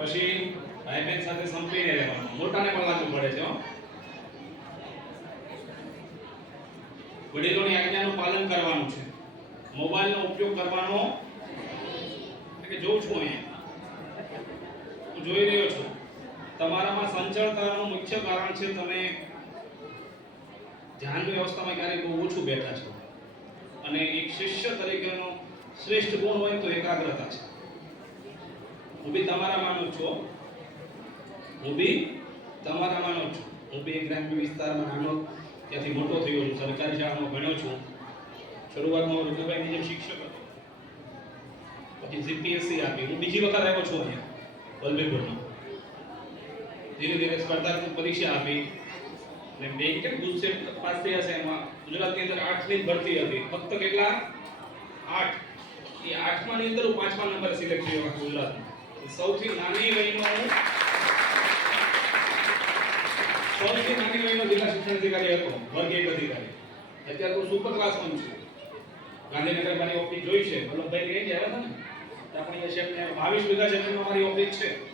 પછી ભાઈ બહેન સાથે સંપીને રહેવાનું. મોટાને પણ લાગુ પડે છે વડીલોની આજ્ઞાનું પાલન કરવાનું છે. મોબાઈલનો ઉપયોગ કરવાનો કે જોઉં છું અહીંયા. હું જોઈ રહ્યો છું. તમારામાં સંચળતાનું મુખ્ય કારણ છે તમે ધ્યાનની વ્યવસ્થામાં ક્યારેક બહુ ઓછું બેઠા છો. અને એક શિષ્ય તરીકેનો શ્રેષ્ઠ ગુણ હોય તો એકાગ્રતા છે. હું બી માનું છું હું. બી માનું છું. હું બી ગ્રામ્ય વિસ્તારમાં નાનો ત્યાંથી મોટો થયો છું, સરકારી શાળામાં ભણ્યો છું. શરૂઆતમાં હું બીજો શિક્ષક હતો. પછી જીપીએસસી આપી. હું બીજી વખત આવ્યો છું અહીંયા, વલભીપુરમાં. ધીરે ધીરે સ્પર્ધાત્મક પરીક્ષા આપી. અને બે કે ગુજસેટ પાસ છે એમાં? ગુજરાતની અંદર આઠની ભરતી હતી. ફક્ત કેટલા? આઠ. એ આઠમાની અંદર હું પાંચમા નંબરે સિલેક્ટ થયો ગુજરાતમાં. સૌથી નાની વયનો સૌથી નાની વયનો જિલ્લા શિક્ષણ અધિકારી હતો, વર્ગ એક અધિકારી. અત્યારે તો સુપર ક્લાસમાં છું. ગાંધીનગર મારી ઓફિસ જોઈ છે, વલ્લભભાઈ કહે આવ્યા હતા ને આપણી એ શેઠને બાવીસ વીઘા જમીનમાં મારી ઓફિસ છે.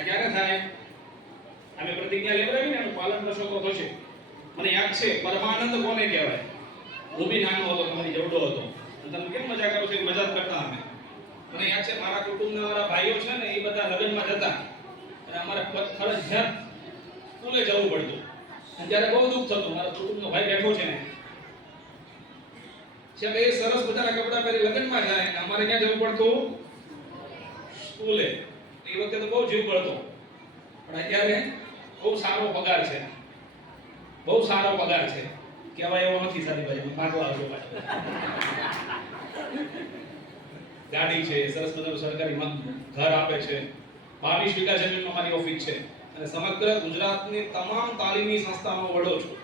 આ ક્યારે થાય? અમે પ્રતિજ્ઞા લેવડાવીને એનું પાલન કરશો તો થશે. મને યાદ છે, પરમાનંદ કોને કહેવાય? હું બી નાનો હતો, તમારી જેવડો હતો. તમે કેમ મજા કરો છો? મજા જ કરતા અમે. મને યાદ છે, મારા કુટુંબના મારા ભાઈઓ છે ને, એ બધા લગ્નમાં જતા. અને અમારે ફરજિયાત સ્કૂલે જવું પડતું. અને ત્યારે બહુ દુઃખ થતું. મારા કુટુંબનો ભાઈ બેઠો છે ને. છેલ્લે એ સરસ બધાના કપડાં પહેરી લગ્નમાં જાય અને અમારે ક્યાં જવું પડતું? સ્કૂલે. એ વખતે તો બહુ જીવ બળતો. પણ અત્યારે બહુ સારો પગાર છે. બહુ સારો પગાર છે. કહેવાય એવો નથી સારી ભાઈ ભાગવા આવજો પાછો. ગાડી છે, સરસ મજાનું સરકારી ઘર આપે છે. બાવીસ વીઘા જમીનમાં મારી ઓફિસ છે. અને સમગ્ર ગુજરાતની તમામ તાલીમી સંસ્થાનો વડો છું.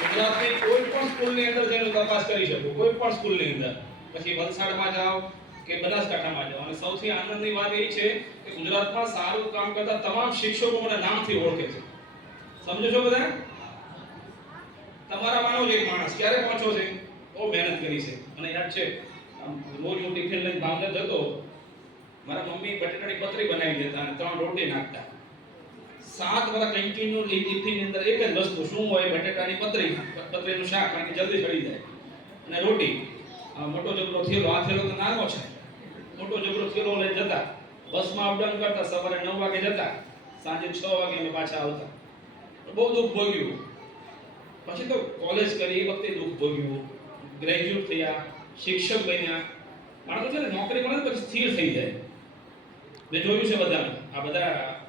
ગુજરાતની કોઈ પણ સ્કૂલની અંદર જઈને તપાસ કરી શકું, કોઈ પણ સ્કૂલની અંદર. પછી વલસાડમાં જાઓ કે બનાસકાંઠામાં જાઓ. અને સૌથી આનંદની વાત એ છે કે ગુજરાતમાં સારું કામ કરતા તમામ શિક્ષકો મને નામથી ઓળખે છે. સમજો છો બધા? તમારા માનો જ એક માણસ, ક્યારે પહોંચ્યો છે? બહુ મહેનત કરી છે. મને યાદ છે રોજ હું ટિફિન લઈને ભાવને જતો, મારા મમ્મી બટેટાની પતરી બનાવી દેતા અને ત્રણ રોટી નાખતા. સાત વાળા કન્ટિન્યુ ટિફિનની અંદર એક જ વસ્તુ, શું હોય? બટેટાની પતરી પતરીનું શાક, કારણ કે જલ્દી ચડી જાય. અને રોટી. મોટો જબરો થેલો આ થેલો તો નાનો છે. મોટો જબરો થેલો લઈને જતા. બસમાં અપડાઉન કરતા, સવારે નવ વાગે જતા. સાંજે છ વાગે અમે પાછા આવતા. બહુ દુઃખ ભોગ્યું. પછી તો કોલેજ કરી એ વખતે દુઃખ ભોગ્યું ગ્રેજ્યુએટ થયા, શિક્ષક બન્યા. માણસો છે ને, નોકરી મળે પછી સ્થિર થઈ જાય. મેં જોયું છે બધાને, આ બધા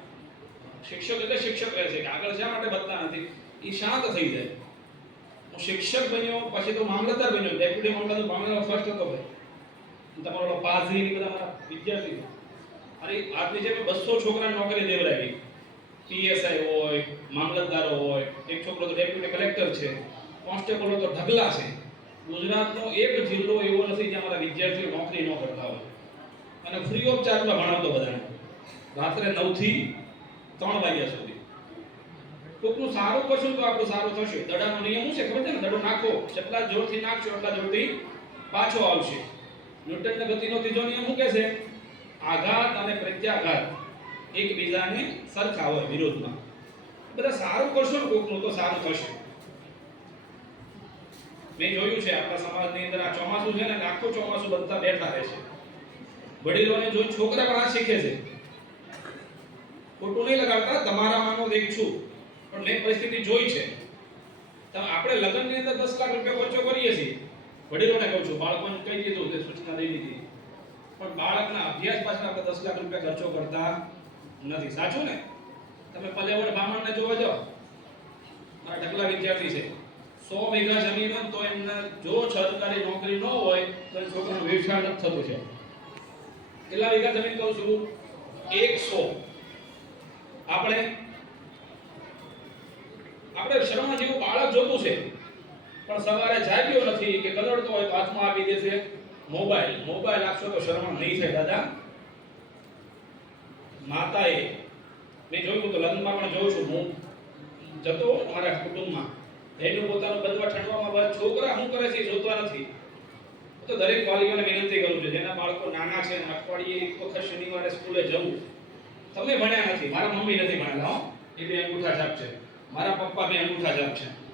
શિક્ષક એટલે શિક્ષક રહે છે કે આગળ શા માટે વધતા નથી? એ શાંત થઈ જાય. હું શિક્ષક બન્યો, પછી તો મામલતદાર બન્યો ડેપ્યુટી મામલતદાર મામલતદાર ફર્સ્ટ હતો ભાઈ. તમારો ઓલો પાઝી બધા મારા વિદ્યાર્થી અરે, આજની જેમ બસો છોકરા નોકરી દેવડાવી પીએસઆઈ હોય મામલતદારો હોય એક છોકરો તો ડેપ્યુટી કલેક્ટર છે કોન્સ્ટેબલો તો ઢગલા છે. ગુજરાતનો એક જિલ્લો એવો નથી જ્યાં મારા વિદ્યાર્થીઓ નોકરી ન કરતા હોય. અને ફ્રી ઓફ ચાર્જમાં ભણાવતો બધાને. રાત્રે નવથી ત્રણ વાગ્યા સુધી. કોકનું સારું કરશું તો આપણું સારું થશે. દડાનો નિયમ શું છે? ખબર છે ને? દડો નાખો. જેટલા જોરથી નાખશો, એટલા જોરથી પાછો આવશે. ન્યૂટનના ગતિનો ત્રીજો નિયમ શું કહે છે આઘાત અને પ્રત્યાઘાત એકબીજાને સરખા હોય વિરોધમાં. બધા સારું કરશો ને કોકનું તો સારું થશે. મેં જોયું છે આપણા સમાજની અંદર આ ચોમાસું છે ને આખું ચોમાસું બધા બેઠા રહે છે. વડીલોને જોઈ છોકરા પણ આ શીખે છે. ખોટું નહીં લગાડતા, તમારા માનો એક છું, પણ મેં પરિસ્થિતિ જોઈ છે. તો આપણે લગ્નની અંદર દસ લાખ રૂપિયા ખર્ચો કરીએ છીએ. વડીલોને કહું છું, બાળકોને કહી દીધું તે સૂચના દઈ દીધી. પણ બાળકના અભ્યાસ પાછળ આપણે દસ લાખ રૂપિયા ખર્ચો કરતા નથી. સાચું ને? તમે પલ્લેવડ બ્રાહ્મણને જોવા જાઓ. મારા ઢગલા વિદ્યાર્થી છે. સો વીઘા જમીન હોય તો એમને જો સરકારી નોકરી ન હોય, તો છોકરાનું વેચાણ નથી થતું છે. કેટલા વીઘા જમીન કહું છું? એકસો. આપણે આપણે શરમા જેવું બાળક જોતું છે, પણ સવારે જાગ્યો નથી કે કલડતો હોય તો હાથમાં આપી દેશે મોબાઈલ. મોબાઈલ આપશો તો શરમા નહીં થાય, દાદા. માતાએ, મેં જોયું તો લગ્નમાં પણ જોઉં છું હું. જતો મારા કુટુંબમાં. એનું પોતાનું બનવા ઠંડવામાં બસ છોકરા શું કરે છે જોતા નથી. તો દરેક વાલીઓને વિનંતી કરું છું, જેના બાળકો નાના છે અઠવાડિયે એક વખત શનિવારે સ્કૂલે જવું તમે ભણ્યા નથી, મારા મમ્મી નથી ભણેલા, હો. એ બે અંગૂઠા છાપ છે. મારા પપ્પા બે અંગૂઠા છાપ છે.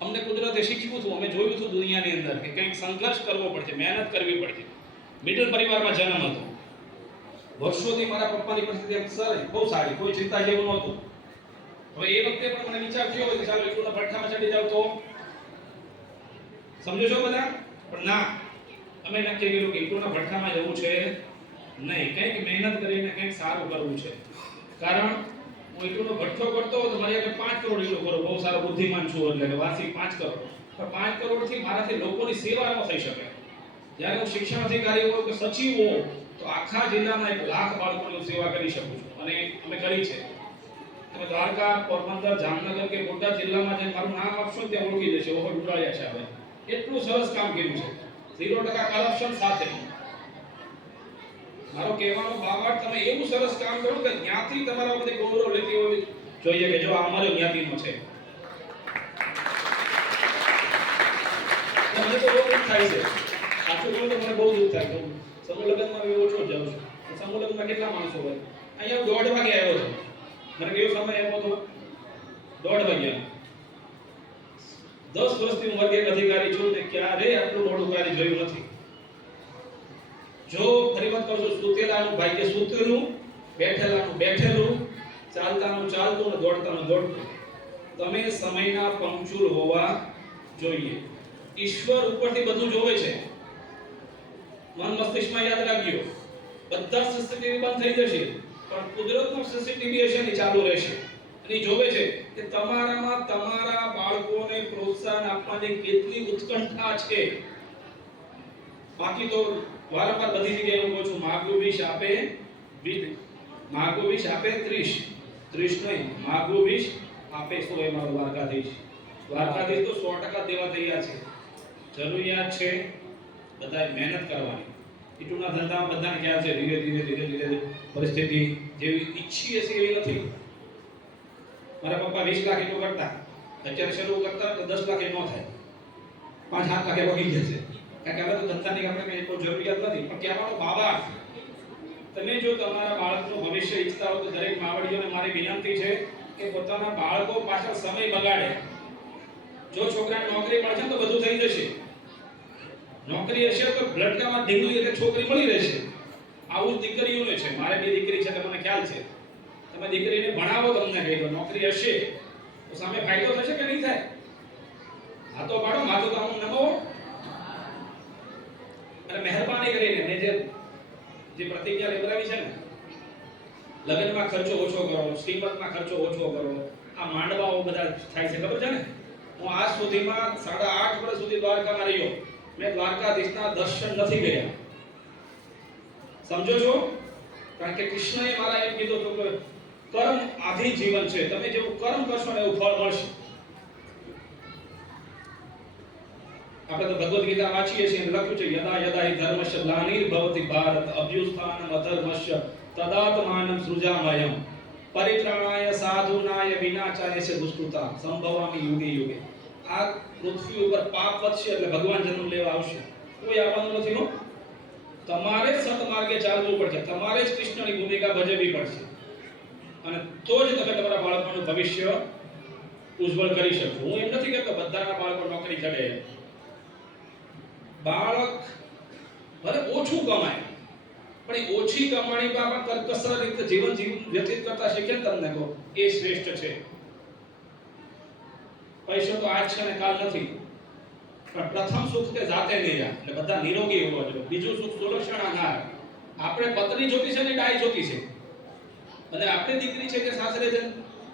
અમને કુદરતે શીખ્યું હતું, અમે જોયું હતું દુનિયાની અંદર કે કંઈક સંઘર્ષ કરવો પડશે, મહેનત કરવી પડશે. મિડલ પરિવારમાં જન્મ હતો. વર્ષોથી મારા પપ્પાની પરિસ્થિતિ સારી બહુ સારી, કોઈ ચિંતા જેવું નહોતું. હવે એ વખતે પણ મને વિચાર થયો કે ચાલો એટલું ભઠ્ઠામાં ચડી જાવ તો. સમજો છો બધા? પણ ના, અમે નક્કી કર્યું કે એટલું ભઠ્ઠામાં જવું છે નહીં. કંઈક મહેનત કરીને કંઈક સારું કરવું છે. કારણ હું એકલોનો ભઠ્ઠો કરતો તો મારી આગળ પાંચ કરોડ એટલો કરો. બહુ સારો બુદ્ધિમાન છું એટલે કે વાર્ષિક પાંચ કરોડ. પણ પાંચ કરોડથી મારાથી લોકોની સેવા ન થઈ શકે. જ્યારે હું શિક્ષણ અધિકારી હોઉં કે સચિવ હોઉં, તો આખા જિલ્લાના એક લાખ બાળકોની સેવા કરી શકું છું. અને અમે કરી છે. તમે દ્વારકા પોરબંદર, જામનગર કે બોટાદ જિલ્લામાં જે મારું નામ આપશો ત્યાં ઓળખી જશે. ઓહો ડુડાળિયા છે હવે. એટલું સરસ કામ કર્યું છે. ઝીરો ટકા કરપ્શન સાથે. મારો કહેવાનો ભાવાર્થ, તમે એવું સરસ કામ કર્યું કે જ્ઞાતિ તમારા બધે ગૌરવ લેતી હોવી જોઈએ કે જો આ અમારો જ્ઞાતિનો છે. મને તો બહુ દુઃખ થાય છે. સાચું કહું તો મને બહુ દુઃખ થાય સમૂહ લગ્નમાં બી ઓછો જાઉં છું. સમૂહ લગ્નમાં કેટલા માણસો હોય? અહીંયા હું દોઢ વાગે આવ્યો હતો મને કયો સમય આવ્યો હતો? દોઢ વાગ્યા. દસ વર્ષથી હું વર્ગ અધિકારી છું ને ક્યારે આટલું મોડું કાર્ય જોયું નથી. જો ફરી વાત કરું છું, સુતેલાનું ભાગ્ય સૂતેલું, બેઠેલાનું બેઠેલું, ચાલતાનું ચાલતું ને દોડતાનું દોડતું. તમે સમયના પંક્ચુઅલ હોવા જોઈએ. ઈશ્વર ઉપરથી બધું જોવે છે. મન મસ્તિષ્કમાં યાદ રાખજો. બધા સીસીટીવી બંધ થઈ જશે. પણ કુદરતનું સીસીટીવી હશે ને ચાલુ રહેશે. અને જોવે છે કે તમારામાં તમારા બાળકોને પ્રોત્સાહન આપવાની કેટલી ઉત્કંઠા છે. બાકી તો વારંવાર બધી જગ્યાએ હું કહું છું માગું આપે માગું વિષ આપે ત્રીસ. ત્રીસ નહીં માગું વિષ આપે સો એ મારો દ્વારકાધીશ. દ્વારકાધીશ તો સો ટકા દેવા તૈયાર છે. જરૂરિયાત છે, બધાએ મહેનત કરવાની. ઈટુના ધંધામાં બધાને ક્યાં છે, ધીરે ધીરે ધીરે ધીરે પરિસ્થિતિ જેવી ઈચ્છીએ છીએ એવી નથી. મારા પપ્પા વીસ લાખ એટલું કરતા, અત્યારે શરૂ કરતા તો દસ લાખ એ ન થાય. પાંચ, સાત લાખે વગી જશે. કારણ કે હવે તો ધંધાની આપણે કંઈ કોઈ જરૂરિયાત નથી, પણ કહેવાનો બાબા તમે જો તમારા બાળકનું ભવિષ્ય ઈચ્છતા હો તો દરેક માવડીઓને મારી વિનંતી છે કે પોતાના બાળકો પાછળ સમય બગાડે. જો છોકરાને નોકરી મળશે તો બધું થઈ જશે. નોકરી હશે તો લટકામાં ઢીંગલી એટલે છોકરી મળી રહેશે. આવું જ દીકરીઓને છે. મારે બે દીકરી છે તમને ખ્યાલ છે. તમે દીકરીને ભણાવો તમને કહી દો નોકરી હશે. તો સામે ફાયદો થશે કે નહીં થાય? હાથો પાડો, માથું આમ નમો. અને મહેરબાની કરીને મેં જે જે પ્રતિજ્ઞા લેવડાવી છે ને, લગ્નમાં ખર્ચો ઓછો કરો, શ્રીમતમાં ખર્ચો ઓછો કરો, આ માંડવાઓ બધા થાય છે, ખબર છે ને? હું આજ સુધીમાં સાડા આઠ વર્ષ સુધી દ્વારકામાં રહ્યો. મેં દ્વારકાધીશના દર્શન નથી કર્યા સમજો છો કારણ કે કૃષ્ણએ મારા એમ કીધું હતું કે કર્મ આધી જીવન છે તમે જેવું કર્મ કરશો ને એવું ફળ મળશે આપણે તો ભગવદ ગીતા વાંચીએ છીએ અને લખ્યું છે, યદા યદા હિ ધર્મસ્ય ગ્લાનિર્ભવતિ ભારત, અભ્યુત્થાનમ અધર્મસ્ય તદાત્માનમ સૃજામયમ, પરિત્રાણાય સાધુનાય વિનાચાય છે દુષ્કૃતા, સંભવામી યુગે યુગે. આ પૃથ્વી ઉપર પાપ વધશે એટલે ભગવાન જન્મ લેવા આવશે. કોઈ આવવાનું નથી, હો. તમારે સતમાર્ગે ચાલવું પડશે. તમારે જ કૃષ્ણની ભૂમિકા ભજવવી પડશે. અને તો જ તમે તમારા બાળકોનું ભવિષ્ય ઉજ્જવળ કરી શકો. હું એમ નથી કહેતો બધાના બાળકો નોકરી કરે બાળક ભલે ઓછું કમાય, પણ એ ઓછી કમાણી પણ કરકસર રીતે જીવન જીવન વ્યતીત કરતા શીખે તમને કહો, એ શ્રેષ્ઠ છે. પૈસો તો આજ છે ને કાલ નથી. પણ પ્રથમ સુખ તે જાતે નહીં એટલે બધા નિરોગી હોવા જોઈએ. બીજું સુખ સુલક્ષણ આહાર આપણે પત્ની જોતી છે ને ડાય જોતી છે. અને આપણી દીકરી છે કે સાસરે છે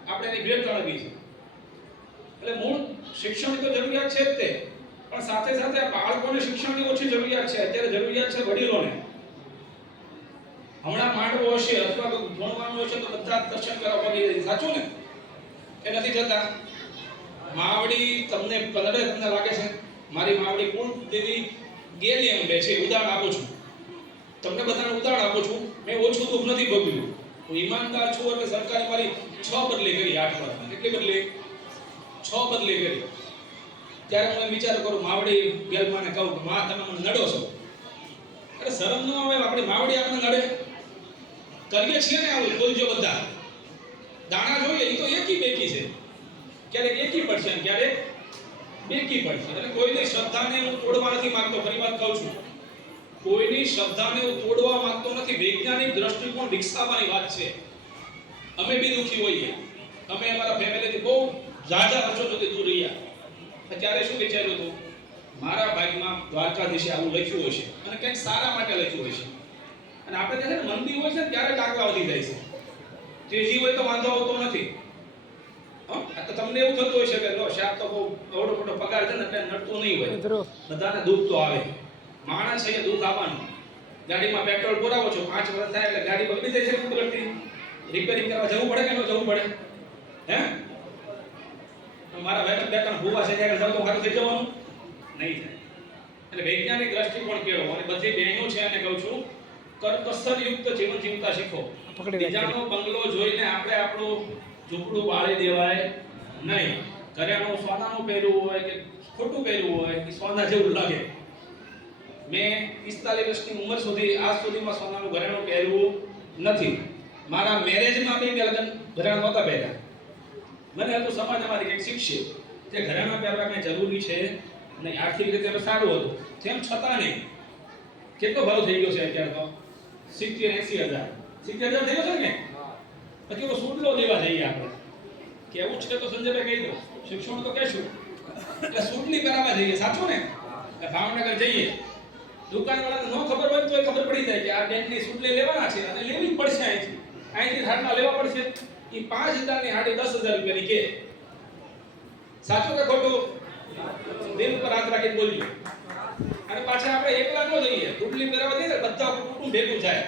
આપણે એની ભેટ ચણવી છે. એટલે મૂળ શિક્ષણની તો જરૂરિયાત છે જ તે. પણ સાથે સાથે બાળકોને શિક્ષણની ઓછી જરૂરિયાત છે. અત્યારે જરૂરિયાત છે વડીલોને. હમણાં માંડવો હશે અથવા તો ભણવાનું હશે તો બધા દર્શન કરવા પડી સાચું ને? કે નથી થતા માવડી તમને પલડે, તમને લાગે છે? મારી માવડી કુલ દેવી ગેલી અંબે છે ઉદાહરણ આપું છું. તમને બધાને ઉદાહરણ આપું છું. મેં ઓછું દુઃખ નથી ભોગવ્યું હું ઈમાનદાર છું એટલે સરકારે મારી છ બદલી કરી આઠ વર્ષમાં કેટલી બદલી? છ બદલી કરી. ત્યારે હું એમ વિચાર કરું, માવડી ગેલમાને કહું કે, માં, તમે મને નડો છો. અરે શરમ ન આવે, આપણી માવડી આપણને નડે. કરીએ છીએ ને આવું, બોલજો બધા. દાણા જોઈએ એ તો એકી બેકી છે. ક્યારેક એકી પડશે અને ક્યારેક બેકી પડશે. એટલે કોઈની શ્રદ્ધાને હું તોડવા નથી માંગતો, ફરી વાત કહું છું. કોઈની શ્રદ્ધાને હું તોડવા માંગતો નથી, વૈજ્ઞાનિક દ્રષ્ટિકોણ વિકસાવવાની વાત છે. અમે બી દુખી હોઈએ. અમે અમારા ફેમિલીથી બહુ ઝાઝા વર્ષો સુધી દૂર રહ્યા. ત્યારે શું વિચાર્યું હતું? મારા ભાગમાં દ્વારકાધીશે આવું લખ્યું હશે અને કંઈક સારા માટે લખ્યું હશે અને આપણે ત્યારે છે મંદી હોય છે ને, ત્યારે ટાંકવા વધી જાય છે. તેજી હોય તો વાંધો આવતો નથી. તમને એવું થતું હોય છે કે લો શાક તો બહુ અવડો મોટો પગાર છે ને એટલે નડતું નહીં હોય. બધાને દુઃખ તો આવે. માણસ છે દુઃખ આવવાનું ગાડીમાં પેટ્રોલ પુરાવો છો પાંચ વર્ષ થાય એટલે ગાડી બગડી જાય છે બગડતી રિપેરિંગ કરવા જવું પડે કે ન જવું પડે? હે? મારા ભાઈ બે ત્રણ ભૂવા છે ત્યારે જાવ તો મારું થઈ જવાનું? નહીં થાય. એટલે વૈજ્ઞાનિક દ્રષ્ટિકોણ કેળવો. અને બધી બહેનો છે અને કહું છું કરકસર યુક્ત જીવન જીવતા શીખો. બીજાનો બંગલો જોઈને આપણે આપણું ઝૂંપડું બાળી દેવાય નહીં. ઘરેણું સોનાનું પહેર્યું હોય કે ખોટું પહેર્યું હોય કે સોના જેવું લાગે. મેં પિસ્તાલીસ વર્ષની ઉંમર સુધી, આજ સુધીમાં સોનાનું ઘરેણું પહેર્યું નથી. મારા મેરેજમાં બી મેં લગ્ન ઘરેણા નહોતા પહેર્યા. મને હતું અમારી કંઈક શીખશે તે ઘરેણા પહેરવા કંઈ જરૂરી છે નહીં આર્થિક રીતે સારું હતું. તેમ છતાં નહીં. કેટલો ભાવ થઈ ગયો છે અત્યારે તો? સિત્તેર એસી હજાર. સિત્તેર હજાર થઈ ગયો છે ને? પછી એવો સૂટલો દેવા જઈએ આપણે. કેવું છે તો સંજયભાઈ કહી દો. શિક્ષણ તો કહેશું. એટલે સૂટની કરાવવા જઈએ. સાચું ને? એટલે ભાવનગર જઈએ. દુકાનવાળાને ન ખબર હોય તો ખબર પડી જાય કે આ બેંકની સૂટલી લેવાના છે અને લેવી પડશે અહીંથી. અહીંથી હાટમાં લેવા પડશે. એ પાંચ હજારની હાડી દસ હજાર રૂપિયાની કે. સાચું કે ખોટું? દિલ પર હાથ રાખીને બોલ્યો અને પાછા આપણે એકલા ન જઈએ. ટુટલી પહેરાવા દઈએ ને, બધા કુટુંબ ભેગું થાય.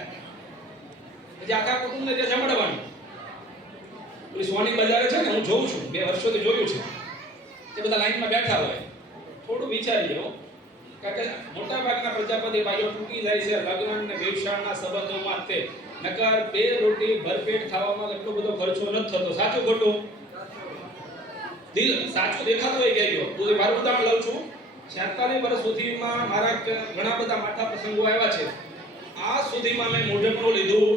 પછી આખા કુટુંબને ત્યાં જમાડવાનું પેલી સોની બજારે છે ને, હું જોઉં છું, બે વર્ષોથી જોયું છે. તે બધા લાઈનમાં બેઠા હોય. થોડું વિચારી લો કારણ કે મોટા ભાગના પ્રજાપતિ ભાઈઓ તૂટી જાય છે, લગ્ન અને વ્યવસાયના સંબંધોમાં તે નકાર, બે રોટી, ભરપેટ ખાવામાં એટલો બધો ખર્ચો નથી થતો. સાચું ખોટું? દિલ સાચું દેખાતું હોય કહેજો હું મારું ઉદાહરણ લઉં છું. 46 વર્ષ સુધીમાં મારા ઘણા બધા માઠા પ્રસંગો આવ્યા છે. આ સુધીમાં મેં મોઢેપણું લીધું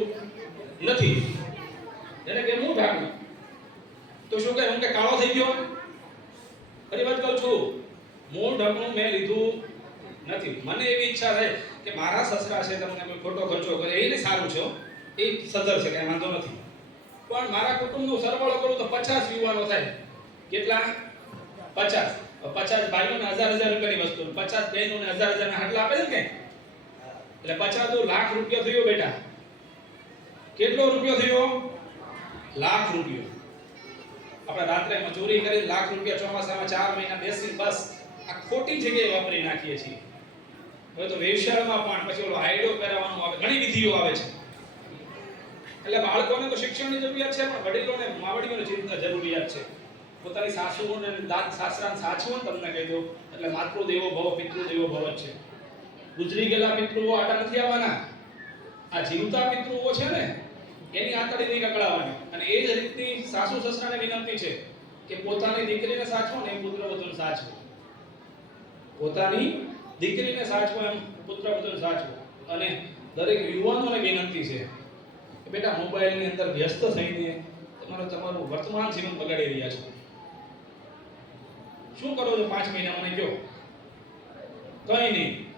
નથી. એટલે કે હું ઢાંકું તો શું કહે? હું કે કાળો થઈ ગયો? ફરી વાત કહું છું. મૂળ ઢાંકણું મેં લીધું નથી. મને એવી ઈચ્છા થાય કે મારા સસરા છે, તમને કોઈ ખોટો ખર્ચો કરે, એને સારું છે એ સદર છે, કાંઈ વાંધો નથી. પણ મારા કુટુંબનું સરવાળો કરું તો પચાસ યુવાનો થાય. કેટલા? પચાસ. પચાસ ભાઈઓને હજાર હજાર રૂપિયાની વસ્તુ. પચાસ બહેનોને હજાર હજાર હાટલા આપે છે ને એટલે પચાસ લાખ રૂપિયા થયો બેટા. કેટલો રૂપિયો થયો? લાખ રૂપિયો. આપણે રાત્રે મજૂરી કરી લાખ રૂપિયા ચોમાસામાં ચાર મહિના બેસી બસ આ ખોટી જગ્યાએ વાપરી નાખીએ છીએ. હવે તો વ્યવસાયમાં પણ પછી ઓલો હાઈડો પહેરાવવાનું આવે, ઘણી વિધિઓ આવે છે. એટલે બાળકોને તો શિક્ષણની જરૂરિયાત છે, પણ વડીલોને, માવડીઓને ચિંતા જરૂરિયાત છે. પોતાની સાસુઓને દાંત સાસરાને સાચવો તમને કહી દો એટલે માતૃ દેવો ભવ પિતૃ દેવો ભવ છે. ગુજરી ગયેલા પિતૃઓ આટા નથી આવવાના. આ જીવતા પિતૃઓ છે ને એની આતડી નહીં કકડાવવાની અને એ જ રીતની સાસુ સસરાને વિનંતી છે કે પોતાની દીકરીને સાચવો ને પુત્ર વધુને સાચવો. પોતાની દીકરીને સાચવો એમ પુત્ર વધુને સાચવો. અને દરેક યુવાનોને વિનંતી છે કે બેટા મોબાઈલની અંદર વ્યસ્ત થઈને તમારું તમારું વર્તમાન જીવન બગાડી રહ્યા છો. શું કરો છો પાંચ મહિના? મને કહો. કઈ નહીં.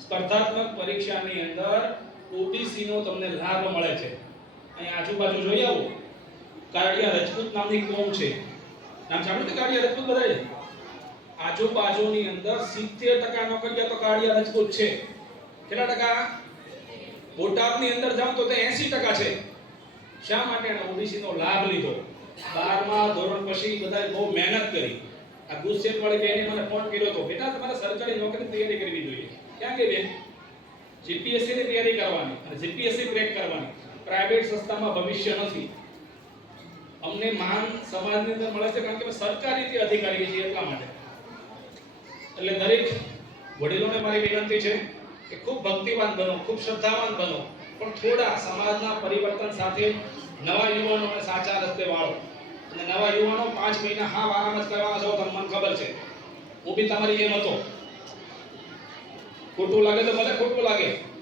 સ્પર્ધાત્મક પરીક્ષાની અંદર ઓબીસીનો તમને લાભ મળે છે. અહીં આજુબાજુ જોઈ આવો. કાળિયા રજપૂત નામની કોમ છે. નામ સાંભળ્યું કે કાળિયા રજપૂત બધાએ? આજુબાજુની અંદર 70% નોકરિયા તો કાળિયા રજપૂત છે. કેટલા ટકા? બોટાદની અંદર જાઓ તો તે 80% છે. શા માટે એને ઓબીસી નો લાભ લીધો? 12મા ધોરણ પછી બધાએ બહુ મહેનત કરી. આ ગુસ્સેટ વાળી બેને મને ફોન કર્યો હતો બેટા, તમારે સરકારી નોકરીની તૈયારી કરવી જોઈએ. ક્યાં કે બેન? જીપીએસસી ની તૈયારી કરવાની અને જીપીએસસી ક્રેક કરવાની. પ્રાઇવેટ સંસ્થામાં ભવિષ્ય નથી. અમને માન સમાજની અંદર મળે છે કારણ કે સરકારી રીતે અધિકારી છીએ એટલા માટે. એટલે દરેક વડીલોને મારી વિનંતી છે કે ખૂબ ભક્તિવાન બનો, ખૂબ શ્રદ્ધાવાન બનો, પણ થોડા સમાજના પરિવર્તન સાથે નવા યુવાનોને સાચા રસ્તે વાળો. અને નવા યુવાનો પાંચ મહિના હા આરામ જ કરવાના છો તમને મને ખબર છે. હું બી તમારી એમ હતો. ખોટું લાગે તો ભલે ખોટું લાગે.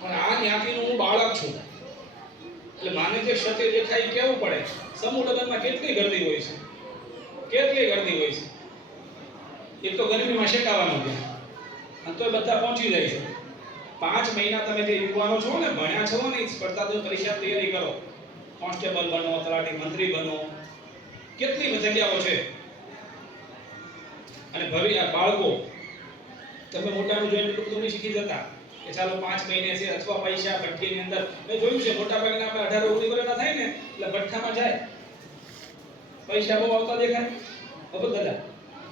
પણ આ જ્ઞાતિનો હું બાળક છું. એટલે માને જે ક્ષતિ દેખાય કેવું પડે. સમૂહ લગ્નમાં કેટલી ગરદી હોય છે? કેટલી ગરદી હોય છે? એક તો ગરમીમાં શેકાવાનું છે. અને એ બધા પહોંચી જાય છે. પાંચ મહિના તમે જે યુવાનો છો ને, ભણ્યા છો ને, સ્પર્ધાત્મક પરીક્ષા તૈયારી કરો. કોન્સ્ટેબલ બનો, તલાટી મંત્રી બનો. કેટલી જગ્યાઓ છે? અને ભવિ બાળકો, તમે મોટાનું જોઈને એટલું બધું નહીં શીખી જતા. કે ચાલો પાંચ મહિને છે અથવા પૈસા ભઠ્ઠીની અંદર. મેં જોયું છે મોટા ભાગના આપણે અઢાર ઓગણીસ વર્ષના થાય ને, એટલે ભઠ્ઠામાં જાય. પૈસા બહુ આવતા દેખાય? ખબર દાદા?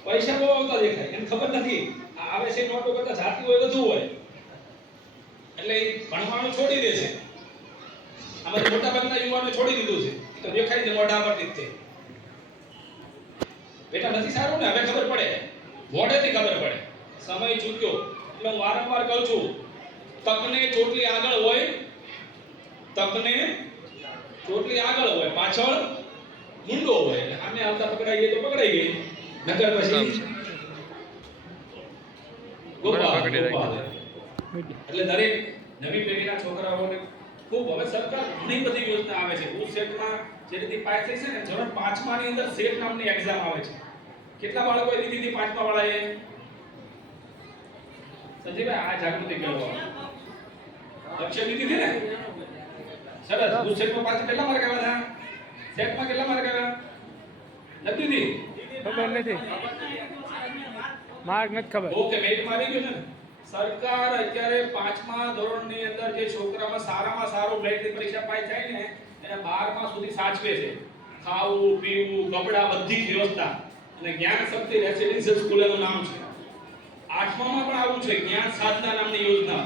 પૈસા બહુ આવતા દેખાય. એને ખબર નથી. આવે છે નોટો કરતા જાતી હોય વધુ હોય. એટલે ભણવાનું છોડી દે છે. આમાં મોટા ભાગના યુવાનો છોડી દીધું છે. તો દેખાય છે મોઢા પરથી જ બેટા, નથી સારું ને? હવે ખબર પડે. મોઢેથી ખબર પડે. સમય ચૂક્યો. એટલે હું વારંવાર કહું છું તકને ચોટલી આગળ હોય તકને ચોટલી આગળ હોય પાછળ મુંડો હોય. એટલે આમે આવતા પકડાઈ ગઈ તો પકડાઈ ગઈ. નકર પછી ગોપાલ ગોપાલ. એટલે દરેક નવી પેઢીના છોકરાઓને ખૂબ હવે સરકાર ઘણી બધી યોજના આવે છે. હું સેટમાં જે રીતે પાસ થઈ છે ને ધોરણ પાંચમા ની અંદર સેટ નામની એક્ઝામ આવે છે. કેટલા બાળકોએ લીધી હતી પાંચમા વાળાએ? સંજયભાઈ આ જાગૃતિ કેળવો. લક્ષ્ય લીધી હતી ને? સરસ. હું પાછી કેટલા માર્ક આવ્યા હતા? સેટમાં કેટલા માર્ક આવ્યા? નથી દીધી ખબર નથી. માર્ક નથી ખબર. ઓકે મેરિટમાં આવી ગયો ને. સરકાર અત્યારે પાંચમા ધોરણની અંદર જે છોકરામાં સારામાં સારો મેરિટની પરીક્ષા પાસ થાય ને એને બારમા સુધી સાચવે છે. ખાવું પીવું કપડાં બધી જ વ્યવસ્થા. અને જ્ઞાન શક્તિ રેસિડેન્શિયલ સ્કૂલ એનું નામ છે. આઠમામાં પણ આવું છે. જ્ઞાન સાધના નામની યોજના.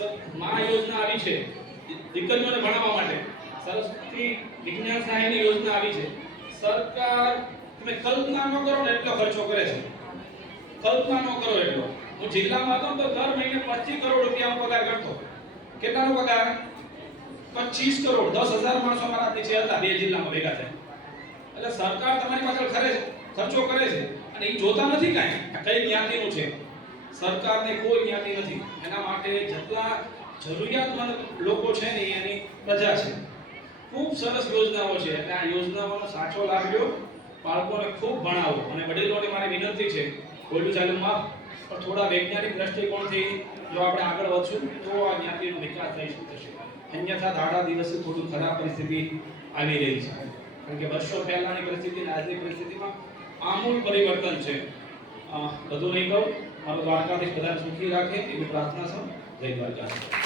સ- મા યોજના આવી છે. દીકરીઓને ભણાવવા માટે. સરસ્વતી વિજ્ઞાન સહાયની યોજના આવી છે. સરકાર, તમે કલ્પના ન કરો ને એટલો ખર્ચો કરે છે. કલ્પના ન કરો એટલો. હું જિલ્લામાં હતો તો દર મહિને 25 કરોડ રૂપિયાનો પગાર કરતો. કેટલાનો પગાર? 25 કરોડ. 10000 માણસો મારા નીચે હતા, બે જિલ્લામાં ભેગા થયા. એટલે સરકાર તમારી પાછળ ખરે ખર્ચો કરે છે. અને એ જોતા નથી કાંઈ. કઈ જ્ઞાતિનું છે? સરકારને કોઈ જ્ઞાતિ નથી. એના માટે જેટલા જરૂરિયાતમંદ લોકો છે ને એની પ્રજા છે. ખૂબ સરસ યોજનાઓ છે. અને આ યોજનાઓનો સાચો લાભ લો બાળકોને ખૂબ ભણાવો. અને વડીલોને મારી વિનંતી છે બોલું ચાલુ માફ પણ થોડા વૈજ્ઞાનિક દ્રષ્ટિકોણથી જો આપણે આગળ વધશું, તો આ જ્ઞાતિનો વિકાસ થઈ શકશે અન્યથા દાડા દિવસે થોડું ખરાબ પરિસ્થિતિ આવી રહી છે. કારણ કે વર્ષો પહેલાંની પરિસ્થિતિ આજની પરિસ્થિતિમાં આમૂલ પરિવર્તન છે. બધું નહીં કહું. મારો દ્વારકાધીશ બધાને સુખી રાખે એવી પ્રાર્થના છે જય દ્વારકા